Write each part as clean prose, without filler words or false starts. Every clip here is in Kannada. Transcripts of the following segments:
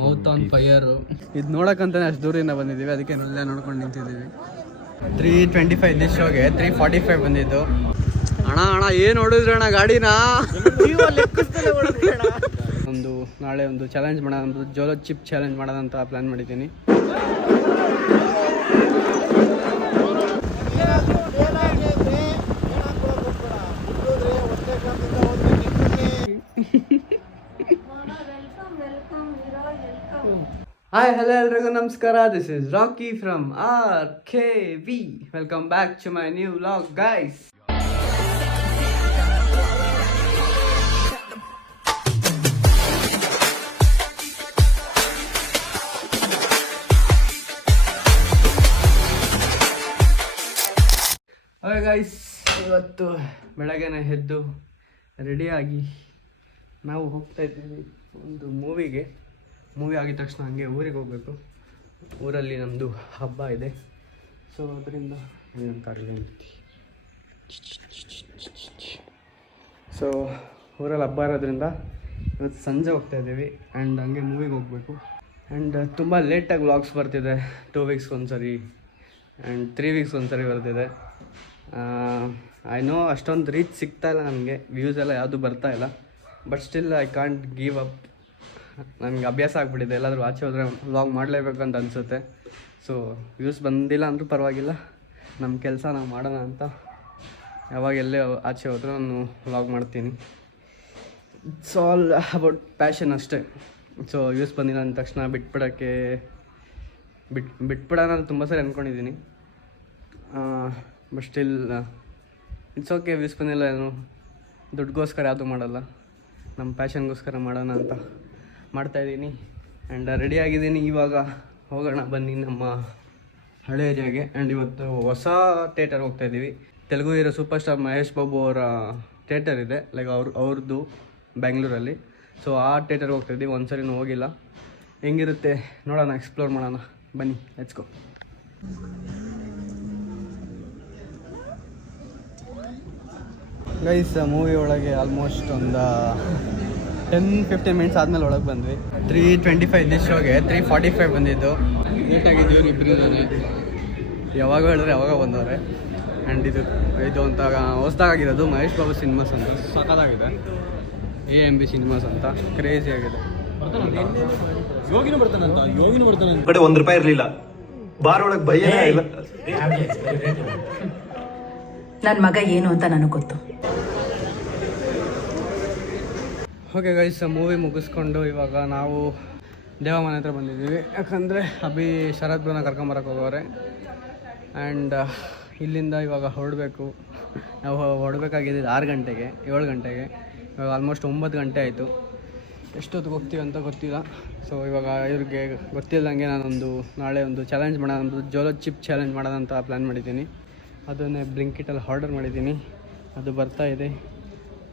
Mouth on fire. ಇದು ನೋಡೋಕ್ಕಂತಾನೆ ಅಷ್ಟು ದೂರದಿಂದ ಬಂದಿದ್ದೀವಿ, ಅದಕ್ಕೆ ಎಲ್ಲ ನೋಡ್ಕೊಂಡು ನಿಂತಿದ್ದೀವಿ. 3:25 ದಿಸ್ ಶೋಗೆ 3:45 ಬಂದಿದ್ದು. ಅಣ್ಣ ಏನು ಹೊಡಿದ್ರಿ ಅಣ್ಣ ಗಾಡಿನ? ಒಂದು ನಾಳೆ ಒಂದು ಚಾಲೆಂಜ್ ಮಾಡೋಣ, ಒಂದು ಜೋಲೋ ಚಿಪ್ ಚಾಲೆಂಜ್ ಮಾಡೋಣ ಅಂತ ಪ್ಲ್ಯಾನ್ ಮಾಡಿದ್ದೀನಿ. ಹಾಯ್ ಹಲೋ ಎಲ್ರಿಗೂ ನಮಸ್ಕಾರ. This is Rocky from RKV. Welcome back to my new vlog guys. Okay guys, ಇವತ್ತು ಬೆಳಗ್ಗೆನೇ ಎದ್ದು ರೆಡಿಯಾಗಿ ನಾವು ಹೋಗ್ತಾ ಇದ್ದೀವಿ ಒಂದು ಮೂವಿಗೆ. ಮೂವಿ ಆಗಿದ ತಕ್ಷಣ ಹಂಗೆ ಊರಿಗೆ ಹೋಗಬೇಕು. ಊರಲ್ಲಿ ನಮ್ಮದು ಹಬ್ಬ ಇದೆ, ಸೊ ಅದರಿಂದ ಸೊ ಊರಲ್ಲಿ ಹಬ್ಬ ಇರೋದ್ರಿಂದ ಇವತ್ತು ಸಂಜೆ ಹೋಗ್ತಾ ಇದ್ದೀವಿ. ಆ್ಯಂಡ್ ಹಂಗೆ ಮೂವಿಗೆ ಹೋಗಬೇಕು. ಆ್ಯಂಡ್ ತುಂಬ ಲೇಟಾಗಿ ವ್ಲಾಗ್ಸ್ ಬರ್ತಿದೆ. 2 ವೀಕ್ಸ್ಗೆ ಒಂದ್ಸರಿ ಆ್ಯಂಡ್ 3 ವೀಕ್ಸ್ ಒಂದ್ಸರಿ ಬರ್ತಿದೆ. ಐ ನೋ ಅಷ್ಟೊಂದು ರೀಚ್ ಸಿಗ್ತಾಯಿಲ್ಲ ನನಗೆ, ವ್ಯೂಸ್ ಎಲ್ಲ ಯಾವುದು ಬರ್ತಾಯಿಲ್ಲ. But still I can't give up. ನನಗೆ ಅಭ್ಯಾಸ ಆಗಿಬಿಟ್ಟಿದೆ, ಎಲ್ಲಾದರೂ ಆಚೆ ಹೋದರೆ ವ್ಲಾಗ್ ಮಾಡಲೇಬೇಕು ಅಂತ ಅನಿಸುತ್ತೆ. ಸೊ ವ್ಯೂಸ್ ಬಂದಿಲ್ಲ ಅಂದರೂ ಪರವಾಗಿಲ್ಲ, ನಮ್ಮ ಕೆಲಸ ನಾವು ಮಾಡೋಣ ಅಂತ ಯಾವಾಗ ಎಲ್ಲೇ ಆಚೆ ಹೋದರೂ ನಾನು ವ್ಲಾಗ್ ಮಾಡ್ತೀನಿ. ಇಟ್ಸ್ ಆಲ್ ಅಬೌಟ್ ಪ್ಯಾಷನ್ ಅಷ್ಟೇ. ಸೊ ವ್ಯೂಸ್ ಬಂದಿಲ್ಲ ಅಂದ ತಕ್ಷಣ ಬಿಟ್ಬಿಡೋಣ ಅಂತ ತುಂಬ ಸರಿ ಅಂದ್ಕೊಂಡಿದ್ದೀನಿ. But still it's okay. Views ಬಂದಿಲ್ಲ, ಏನು ದುಡ್ಡುಗೋಸ್ಕರ ಯಾವುದು ಮಾಡಲ್ಲ, ನಮ್ಮ ಪ್ಯಾಷನ್ಗೋಸ್ಕರ ಮಾಡೋಣ ಅಂತ ಮಾಡ್ತಾಯಿದ್ದೀನಿ. ಆ್ಯಂಡ್ ರೆಡಿ ಆಗಿದ್ದೀನಿ. ಇವಾಗ ಹೋಗೋಣ ಬನ್ನಿ ನಮ್ಮ ಹಳೆ ಏರಿಯಾಗೆ. ಆ್ಯಂಡ್ ಇವತ್ತು ಹೊಸ ಥಿಯೇಟರ್ ಹೋಗ್ತಾಯಿದ್ದೀವಿ. Telugu hero super star Mahesh Babu ಅವರ ಥಿಯೇಟರ್ ಇದೆ, ಲೈಕ್ ಅವ್ರದ್ದು ಬೆಂಗಳೂರಲ್ಲಿ. ಸೊ ಆ ಥಿಯೇಟರ್ಗೆ ಹೋಗ್ತಾಯಿದ್ದೀವಿ. ಒಂದು ಸರಿನೂ ಹೋಗಿಲ್ಲ, ಹೆಂಗಿರುತ್ತೆ ನೋಡೋಣ, ಎಕ್ಸ್ಪ್ಲೋರ್ ಮಾಡೋಣ ಬನ್ನಿ, ಲೆಟ್ಸ್ ಗೋ. ಗೈಸ್, ಮೂವಿ ಒಳಗೆ ಆಲ್ಮೋಸ್ಟ್ ಒಂದು 10-15 ಮಿನಿಟ್ಸ್ ಆದಮೇಲೆ ಒಳಗೆ ಬಂದ್ವಿ. 3:25 ದಿಸ್ ಶೋಗೆ 3:45 ಬಂದಿದ್ದು. ಲೇಟಾಗಿದ್ದೀವಿ ಇಬ್ಬರು. ನಾನೇ ಯಾವಾಗ ಹೇಳಿದ್ರೆ ಯಾವಾಗ ಬಂದವ್ರೆ. ಆ್ಯಂಡ್ ಇದು ಅಂತ ಹೊಸ್ದಾಗಿರೋದು ಮಹೇಶ್ ಬಾಬು ಸಿನಿಮಾಸ್ ಅಂತ, ಸಖತ್ತಾಗಿದೆ. AMB ಸಿನಿಮಾಸ್ ಅಂತ ಕ್ರೇಜಿ ಆಗಿದೆ. ಯೋಗಿನೂ ಬರ್ತಾನಂತ ಕಡೆ ₹1 ಇರಲಿಲ್ಲ. ಬಾರ್ ಒಳಗೆ ಭಯನೇ ಇಲ್ಲ. ನನ್ನ ಮಗ ಏನು ಅಂತ ನನಗೆ ಗೊತ್ತು. ಓಕೆ ಗೈಸ್, ಮೂವಿ ಮುಗಿಸ್ಕೊಂಡು ಇವಾಗ ನಾವು ದೇವಮನೆ ಹತ್ರ ಬಂದಿದ್ದೀವಿ. ಯಾಕಂದರೆ ಅಭಿ ಶರತ್ ಬ್ರೋನ ಕರ್ಕೊಂಬರಕ್ಕೆ ಹೋಗೋರೆ. ಆ್ಯಂಡ್ ಇಲ್ಲಿಂದ ಇವಾಗ ಹೊರಡಬೇಕು. ನಾವು ಹೊರಡಬೇಕಾಗಿದ್ದು 6 ಗಂಟೆಗೆ, 7 ಗಂಟೆಗೆ. ಇವಾಗ ಆಲ್ಮೋಸ್ಟ್ 9 ಗಂಟೆ ಆಯಿತು. ಎಷ್ಟೊತ್ತಿಗೆ ಹೋಗ್ತೀವಿ ಅಂತ ಗೊತ್ತಿಲ್ಲ. ಸೊ ಇವಾಗ ಇವ್ರಿಗೆ ಗೊತ್ತಿಲ್ಲದಂಗೆ ನಾನೊಂದು ನಾಳೆ ಒಂದು ಚಾಲೆಂಜ್ ಮಾಡೋಣ, ಒಂದು ಜೋಲೋ ಚಿಪ್ ಚಾಲೆಂಜ್ ಮಾಡೋಣ ಅಂತ ಪ್ಲ್ಯಾನ್ ಮಾಡಿದ್ದೀನಿ. ಅದನ್ನೇ ಬ್ಲಿಂಕಿಟಲ್ಲಿ ಆರ್ಡರ್ ಮಾಡಿದ್ದೀನಿ. ಅದು ಬರ್ತಾಯಿದೆ,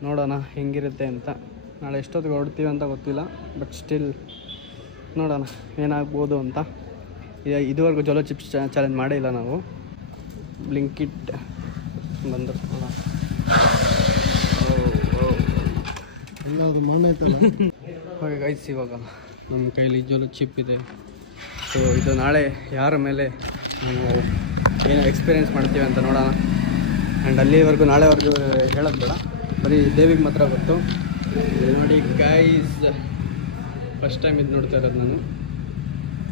ನೋಡೋಣ ಹೆಂಗಿರುತ್ತೆ ಅಂತ. ನಾಳೆ ಎಷ್ಟೊತ್ತಿಗೆ ಹೊರಡ್ತೀವಿ ಅಂತ ಗೊತ್ತಿಲ್ಲ, ಬಟ್ ಸ್ಟಿಲ್ ನೋಡೋಣ ಏನಾಗ್ಬೋದು ಅಂತ. ಇದುವರೆಗೂ ಜೋಲೋ ಚಿಪ್ಸ್ ಚಾಲೆಂಜ್ ಮಾಡೇ ಇಲ್ಲ ನಾವು. ಬ್ಲಿಂಕಿಟ್ ಬಂದು ಎಲ್ಲದು ಮಾನಾಯ್ತಲ್ಲ. ಹಾಗೆ ಗೈಸ್, ಇವಾಗ ನಮ್ಮ ಕೈಲಿ ಜೋಲೋ ಚಿಪ್ ಇದೆ. ಸೊ ಇದು ನಾಳೆ ಯಾರ ಮೇಲೆ ನಾವು ಏನು ಎಕ್ಸ್ಪೀರಿಯೆನ್ಸ್ ಮಾಡ್ತೀವಿ ಅಂತ ನೋಡೋಣ. ಆ್ಯಂಡ್ ಅಲ್ಲಿವರೆಗೂ ನಾಳೆವರೆಗೂ ಹೇಳೋದು ಬೇಡ, ಬರೀ ದೇವಿಗೆ ಮಾತ್ರ ಗೊತ್ತು. ನೋಡಿ ಗೈಸ್, ಫಸ್ಟ್ ಟೈಮ್ ಇದು ನೋಡ್ತಾ ಇರೋದು ನಾನು.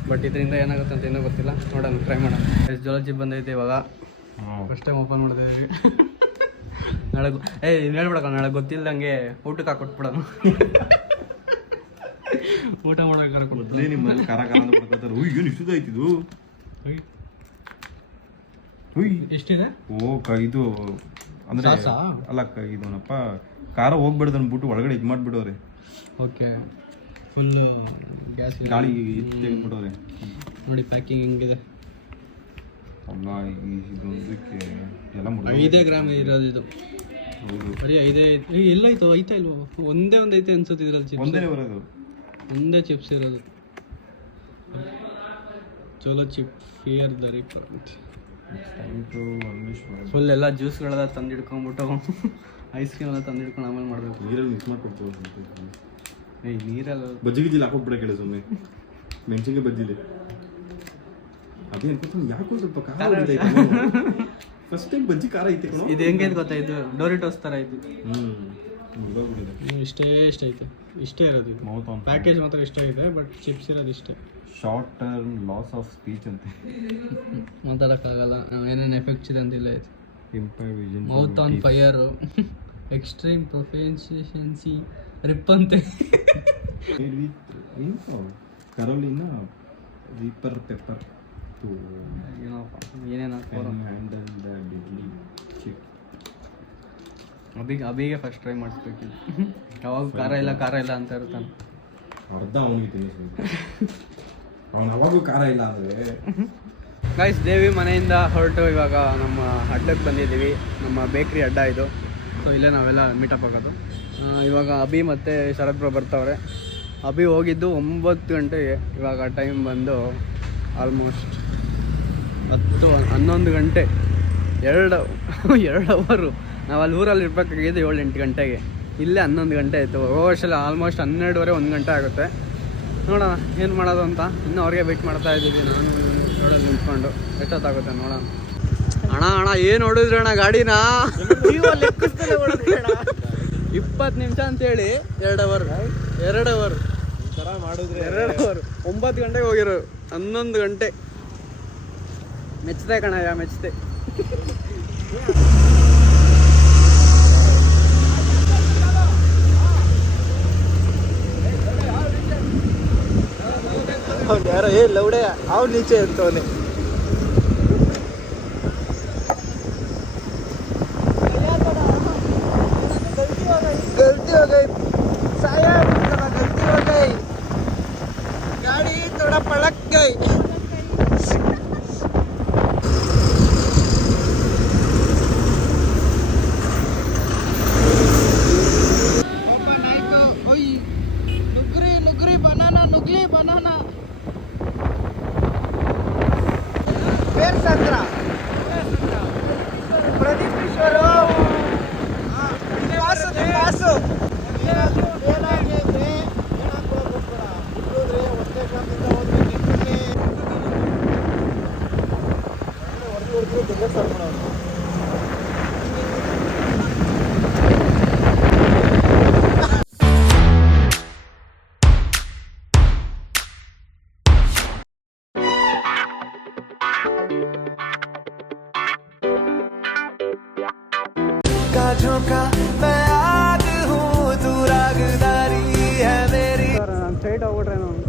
ಬಟ್ ಇದರಿಂದ ಏನಾಗುತ್ತೆ ಅಂತ ಏನೂ ಗೊತ್ತಿಲ್ಲ, ನೋಡೋಣ, ಟ್ರೈ ಮಾಡೋಣ. ಜೋಲೋ ಚಿಪ್ ಬಂದೈತೆ ಇವಾಗ, ಫಸ್ಟ್ ಟೈಮ್ ಓಪನ್ ಮಾಡಿದ್ದೀವಿ. ನಾಳೆ ಹೇಳ್ಬಿಡಕ, ನಾಳೆ ಗೊತ್ತಿಲ್ಲದಂಗೆ ಊಟಕ್ಕೆ ಹಾಕೊಟ್ಬಿಡೋಣ. ಊಟ ಮಾಡೋಕೆ ಕೊಡ್ತೀವಿ. ನಿಮ್ಮಲ್ಲಿ ಖಾರ ಖಾರ ಅಂತ ಬರ್ಕೊತಾರೆ. ಏನು ಇಷ್ಟು ಆಯ್ತಿದು? ಎಷ್ಟಿದೆ? ಇದು ಅಂದ್ರೆ ಅಲ್ಲ, ಇದನಪ್ಪ ಖಾರ ಹೋಗ್ಬಿಡ್ದು ಅಂದ್ಬಿಟ್ಟು ಒಳಗಡೆ ಇದು ಮಾಡಿಬಿಡೋರೆ. ಓಕೆ, ಫುಲ್ ಗ್ಯಾಸ್ ಗಾಳಿ ತೆಗೆದ್ಬಿಡೋರೆ. ನೋಡಿ ಪ್ಯಾಕಿಂಗ್ ಹೆಂಗಿದೆ. ಅಲ್ಲ, ಇದೊಂದಕ್ಕೆ ಎಲ್ಲ 5 ಗ್ರಾಮ್ ಇರೋದು ಇದು. ಬರೀ 5 ಎಲ್ಲಾಯ್ತು, ಐತಾ ಇಲ್ವೋ? ಒಂದೇ ಐತೆ ಅನ್ಸುತ್ತೆ ಇದ್ರಲ್ಲಿ ಚಿಪ್ಸ್. ಒಂದೇ ಚಿಪ್ಸ್ ಇರೋದು. ಚಲೋ chip fear the ripper. Full ಎಲ್ಲ ಜ್ಯೂಸ್ಗಳೆಲ್ಲ ತಂದಿಡ್ಕೊಂಡ್ಬಿಟ್ಟು ಐಸ್ ಕ್ರೀಮ್ ಎಲ್ಲ ತಂದಿಡ್ಕೊಂಡು ಆಮೇಲೆ ಮಾಡಬೇಕು. ನೀರಲ್ಲಿ ಮಿಕ್ಸ್ ಮಾಡ್ಕೊಡ್ತೀವಿ. ಏಯ್ ನೀರಲ್ಲಿ ಬಜ್ಜಿ ಗಿಜ್ಜಿಲಿ ಹಾಕೊಟ್ಬಿಡ ಕೇಳಿ ಸುಮ್ಮನೆ ಮೆಣಸಿನ್ಕಾಯಿ ಬಜ್ಜಿಲಿ ಅದೇ ಅನ್ಕೋತೀನಿ ಯಾಕೋ ಸ್ವಲ್ಪ ಖಾರ ಫಸ್ಟ್ ಟೈಮ್ ಬಜ್ಜಿ ಖಾರ ಐತೆ ಕಣೋ. ಇದು ಹೆಂಗೆ ಗೊತ್ತಾ ಇದು ಡೋರಿಟೋಸ್ ಥರ ಐತಿ. ಇಷ್ಟೇ ಐತೆ, ಇಷ್ಟೇ ಇರೋದು ಇದು. ಮೌತ್ ಆನ್ ಪ್ಯಾಕೇಜ್ ಮಾತ್ರ ಇಷ್ಟ ಇದೆ, ಬಟ್ ಚಿಪ್ಸ್ ಇರೋದು ಇಷ್ಟೇ. Short term loss of speech ಅಂತೆ. ಮಾತಾಡೋಕ್ಕಾಗಲ್ಲ, ಏನೇನು ಎಫೆಕ್ಟ್ಸ್ ಇದೆ ಅಂತಿಲ್ಲ ಇದು. Impair vision mouth on fire, extreme proficiency, rip ಅಂತೆ. ಕರೋಲಿನ ರೀಪರ್ ಪೆಪ್ಪರ್ ಏನೇನು ಹ್ಯಾಂಡಲ್ ದ ಡೆಡ್ಲಿ ಚಿಪ್. ಅಬಿಗೆ ಫಸ್ಟ್ ಟ್ರೈ ಮಾಡಿಸ್ಬೇಕಿತ್ತು. ಯಾವಾಗ ಖಾರ ಇಲ್ಲ ಅಂತ ಇರ್ತಾನೆ. ಅರ್ಧ ಅವನಿಗೆ ತಿನ್ನಿಸ್ಬೇಕು. ಅವನು ಅವಾಗೂ ಖಾರ ಇಲ್ಲ ಅಂದರೆ. ಗೈಸ್, ದೇವಿ ಮನೆಯಿಂದ ಹೊರಟು ಇವಾಗ ನಮ್ಮ ಅಡ್ಡಕ್ಕೆ ಬಂದಿದ್ದೀವಿ. ನಮ್ಮ ಬೇಕ್ರಿ ಅಡ್ಡ ಇದು. ಸೊ ಇಲ್ಲೇ ನಾವೆಲ್ಲ ಮೀಟಪ್ ಆಗೋದು. ಇವಾಗ ಅಭಿ ಮತ್ತು ಶರತ್ ಬ್ರೋ ಬರ್ತಾವ್ರೆ. ಅಭಿ ಹೋಗಿದ್ದು 9 ಗಂಟೆಗೆ, ಇವಾಗ ಟೈಮ್ ಬಂದು ಆಲ್ಮೋಸ್ಟ್ 11 ಗಂಟೆ. 2 ಅವರು. ನಾವು ಅಲ್ಲಿ ಊರಲ್ಲಿ ಇರ್ಬೇಕಾಗಿದ್ದು 7-8 ಗಂಟೆಗೆ. ಇಲ್ಲೇ 11 ಗಂಟೆ ಆಯಿತು. ಹೋಗೋಷ್ಟೆಲ್ಲ ಆಲ್ಮೋಸ್ಟ್ 12:30 1 ಗಂಟೆ ಆಗುತ್ತೆ. ನೋಡೋಣ ಏನು ಮಾಡೋದು ಅಂತ. ಇನ್ನೂ ಅವ್ರಿಗೆ ವೆಯ್ಟ್ ಮಾಡ್ತಾ ಇದ್ದೀವಿ. ನಾನು ನೋಡೋದು ನಿಂತ್ಕೊಂಡು ಎಷ್ಟೊತ್ತಾಗುತ್ತೆ ನೋಡೋಣ. ಅಣ್ಣ ಏನು ಹೊಡಿದ್ರಿ ಅಣ್ಣ ಗಾಡಿನ? 20 ನಿಮಿಷ ಅಂತೇಳಿ 2 ಅವರ್ 9 ಗಂಟೆಗೆ ಹೋಗಿರೋ. 11 ಗಂಟೆ. ಮೆಚ್ಚಿದೆ ಕಣಯ್ಯ, ಮೆಚ್ಚಿದೆ. यार ये लौड़े आओ नीचे तो ने गलती हो गई शायद गलती हो गई गाड़ी थोड़ा पलट गई नुगरी बनाना प्रदीप किशोर ನಾನು ಸ್ಟ್ರೈಟ್ ಹೋಗ್ಬಿಟ್ರೆ ನಾನು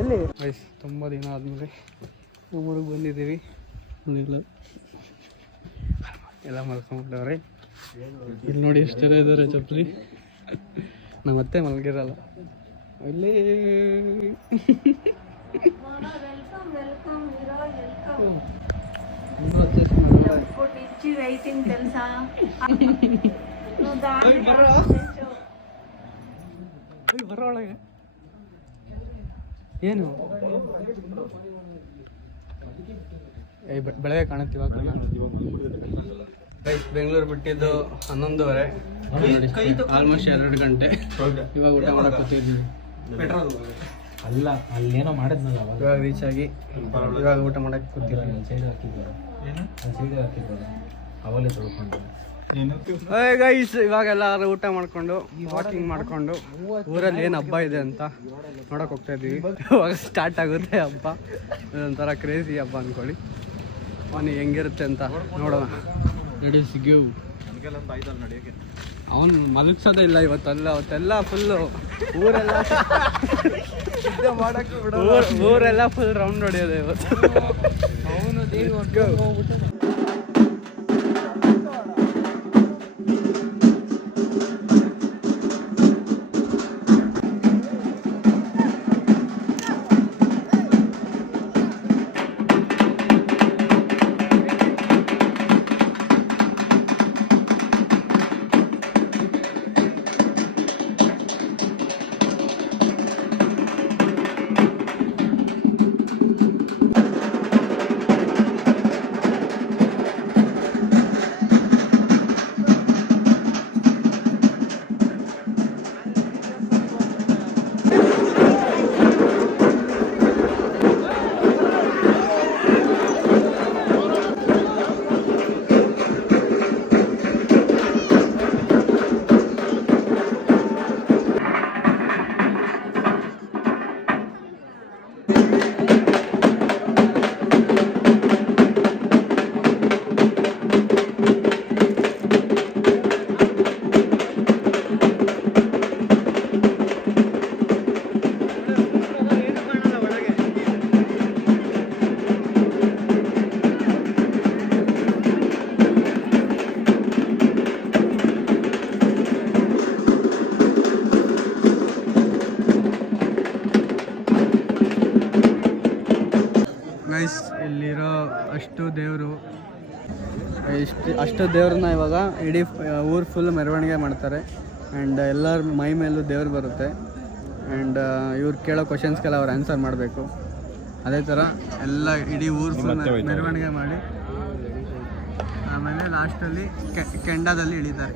ಎಲ್ಲಿ ವಯಸ್ಸು ತುಂಬ ದಿನ ಆದಮೇಲೆ ನಮ್ಮೂರಿಗೆ ಬಂದಿದ್ದೀವಿ. ಎಲ್ಲ ಮಲ್ಕೊಂಡ್ಬಿಟ್ಟವ್ರೆ. ಇಲ್ಲಿ ನೋಡಿ ಎಷ್ಟು ಜನ ಇದ್ದಾರೆ ಚಪ್ಪಲಿ. ನಮ್ಮ ಮತ್ತೆ ಮಲಗಿರಲ್ಲ ಇಲ್ಲಿ. ಬರೋಳಗೆ ಏನು ಬೆಳಗ್ಗೆ ಕಾಣುತ್ತೆ ಇವಾಗ. ಬೆಂಗಳೂರು ಬಿಟ್ಟಿದ್ದು 11:30, ಆಲ್ಮೋಸ್ಟ್ 2 ಗಂಟೆ. ಇವಾಗ ಊಟ ಮಾಡಕ್ಕೆ ಕೂತಿದ್ದೀವಿ. ಅಲ್ಲ ಅಲ್ಲೇನೋ ಮಾಡಿದ್ನಲ್ಲ ಇವಾಗ ರೀಚ್ ಆಗಿ ಇವಾಗ ಊಟ ಮಾಡಕ್ಕೆ ಕೂತಿದ್ದೀವಿ. ಸೈಡ್ ಹಾಕಿದ್ದಾರೆ, ಸೈಡ್ ಹಾಕಿದ್ದಾರೆ, ಅವಲೇ ತೊಳ್ಕೊಂಡು. ಗೈಸ್, ಇವಾಗ ಎಲ್ಲರೂ ಊಟ ಮಾಡ್ಕೊಂಡು ವಾಕಿಂಗ್ ಮಾಡ್ಕೊಂಡು ಊರಲ್ಲಿ ಏನು ಹಬ್ಬ ಇದೆ ಅಂತ ನೋಡಕ್ ಹೋಗ್ತಾ ಇದ್ದೀವಿ. ಇವಾಗ ಸ್ಟಾರ್ಟ್ ಆಗುತ್ತೆ ಹಬ್ಬ. ಇದೊಂಥರ ಕ್ರೇಜಿ ಹಬ್ಬ ಅಂದ್ಕೊಳ್ಳಿ. ಅವನು ಹೆಂಗಿರುತ್ತೆ ಅಂತ ನೋಡೋಣ. ನಡಿ ಸಿಗ್ಯವು. ಅವನು ಮಲಗ್ಸೋದೇ ಇಲ್ಲ ಇವತ್ತೆಲ್ಲ. ಅವತ್ತೆಲ್ಲ ಫುಲ್ಲು ಊರೆಲ್ಲ ಫುಲ್ ರೌಂಡ್ ಹೊಡೆಯೋದು ಇವತ್ತು. ಅವನು ಗೈಸ್ ಇಲ್ಲಿರೋ ಅಷ್ಟು ದೇವ್ರನ್ನ ಇವಾಗ ಇಡೀ ಊರು ಫುಲ್ ಮೆರವಣಿಗೆ ಮಾಡ್ತಾರೆ. ಆ್ಯಂಡ್ ಎಲ್ಲರ ಮೈ ಮೇಲೂ ದೇವ್ರು ಬರುತ್ತೆ. ಆ್ಯಂಡ್ ಇವ್ರು ಕೇಳೋ ಕ್ವಶನ್ಸ್ಗೆಲ್ಲ ಅವ್ರು ಆನ್ಸರ್ ಮಾಡಬೇಕು. ಅದೇ ಥರ ಎಲ್ಲ ಇಡೀ ಊರು ಫುಲ್ ಮೆರವಣಿಗೆ ಮಾಡಿ ಆಮೇಲೆ ಲಾಸ್ಟಲ್ಲಿ ಕೆಂಡದಲ್ಲಿ ಇಳಿತಾರೆ.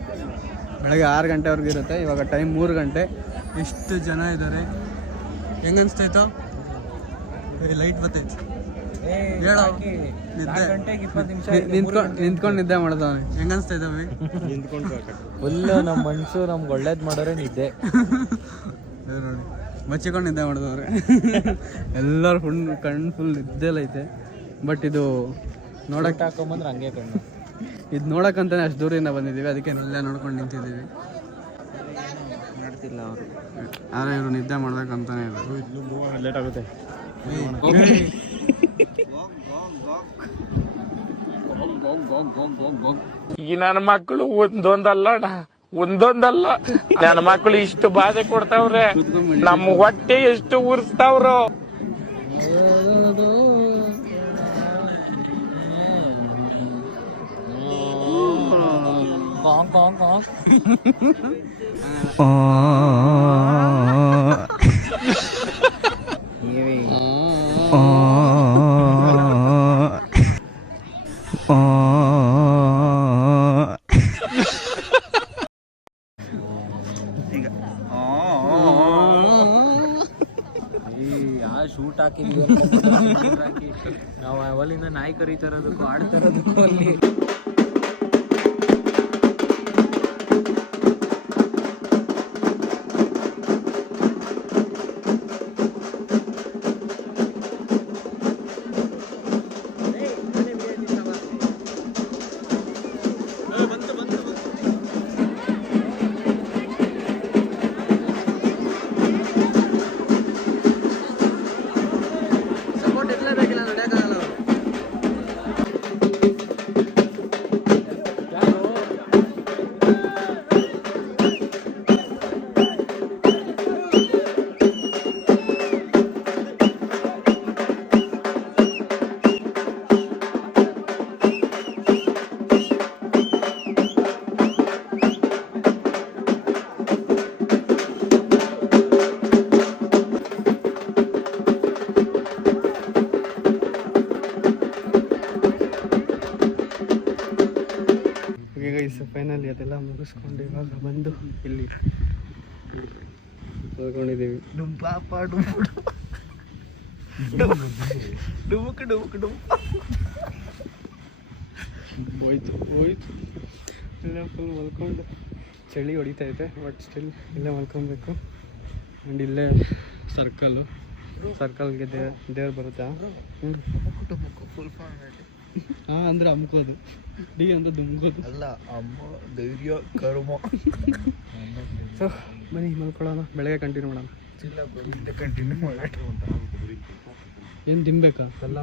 ಬೆಳಗ್ಗೆ 6 ಗಂಟೆವರೆಗೂ ಇರುತ್ತೆ. ಇವಾಗ ಟೈಮ್ 3 ಗಂಟೆ. ಎಷ್ಟು ಜನ ಇದ್ದಾರೆ. ಹೆಂಗನ್ಸ್ತಾಯ್ತು? ಲೈಟ್ ಬರ್ತೈತೆ ಹೇಳೋ. ನಿಂತ್ಕೊಂಡು ನಿದ್ದೆ ಮಾಡೋದವನು ಹೆಂಗನ್ಸ್ತಾಯ್ತವೆ? ಫುಲ್ಲು ನಮ್ಮ ಮನ್ಸು ನಮ್ಗೆ ಒಳ್ಳೇದು ಮಾಡೋರೆ ನಿದ್ದೆ. ನೋಡಿ ಮಚ್ಚಿಕೊಂಡು ನಿದ್ದೆ ಮಾಡಿದವ್ರೆ. ಎಲ್ಲರೂ ಕಣ್ಣು ಫುಲ್ ನಿದ್ದೆಲೈತೆ. ಬಟ್ ಇದು ನೋಡಕ್ಕೆ ಹಾಕೊಂಬಂದ್ರೆ ಹಂಗೆ ಕಣ್ಣು. ಇದು ನೋಡೋಕ್ಕಂತಾನೆ ಅಷ್ಟು ದೂರದಿಂದ ಬಂದಿದ್ದೀವಿ. ಅದಕ್ಕೆ ಇಲ್ಲೇ ನೋಡ್ಕೊಂಡು ನಿಂತಿದ್ದೀವಿ. ಮಾಡ್ತಿಲ್ಲ ಅವರು. ಆದರೆ ಇವರು ನಿದ್ದೆ ಮಾಡ್ಬೇಕಂತಾನೆ ಇದೆ. ಲೇಟ್ ಆಗುತ್ತೆ. ಈ ನನ್ನ ಮಕ್ಕಳು ಒಂದೊಂದಲ್ಲ ನನ್ನ ಮಕ್ಕಳು ಇಷ್ಟು ಬಾಧೆ ಕೊಡ್ತಾವ್ರೆ. ನಮ್ಮ ಹೊಟ್ಟೆ ಎಷ್ಟು ಉರ್ಸ್ತಾವ್ರು. ಶೂಟ್ ಹಾಕಿದ್ವಿ ನಾವು ಅವಲಿಂದ ನಾಯಿ ಕರೀತಾ ಇರೋದಕ್ಕೂ ಆಡ್ತಾ ಇರೋದಕ್ಕೂ ಅಲ್ಲಿ ಫೈನಲಿ ಅದೆಲ್ಲ ಮುಗಿಸ್ಕೊಂಡು ಇವಾಗ ಬಂದು ಇಲ್ಲಿ ಮಲ್ಕೊಂಡಿದ್ದೀವಿ. ಹೋಯ್ತು ಎಲ್ಲ ಫುಲ್ ಮಲ್ಕೊಂಡು ಚಳಿ ಹೊಡಿತೈತೆ. ಬಟ್ ಸ್ಟಿಲ್ ಇಲ್ಲೇ ಮಲ್ಕೊಬೇಕು. ಆ್ಯಂಡ್ ಇಲ್ಲೇ ಸರ್ಕಲ್ಗೆ ದೇವ್ರು ಬರುತ್ತಾ? ಹಾಂ ಅಂದರೆ ಅಮ್ಕೋದು. ಡಿ ಅಂದರೆ ದುಮ್ಕೋದು ಅಲ್ಲ, ಅಮ್ಮ ಧೈರ್ಯ ಕರ್ಮ. ಸೊ ಬನ್ನಿ ಮಲ್ಕೊಳ್ಳೋಣ. ಬೆಳಗ್ಗೆ ಕಂಟಿನ್ಯೂ ಮಾಡೋಣ. ಕಂಟಿನ್ಯೂ ಮಾಡಿ ಏನು ತಿನ್ಬೇಕಾ? ಎಲ್ಲ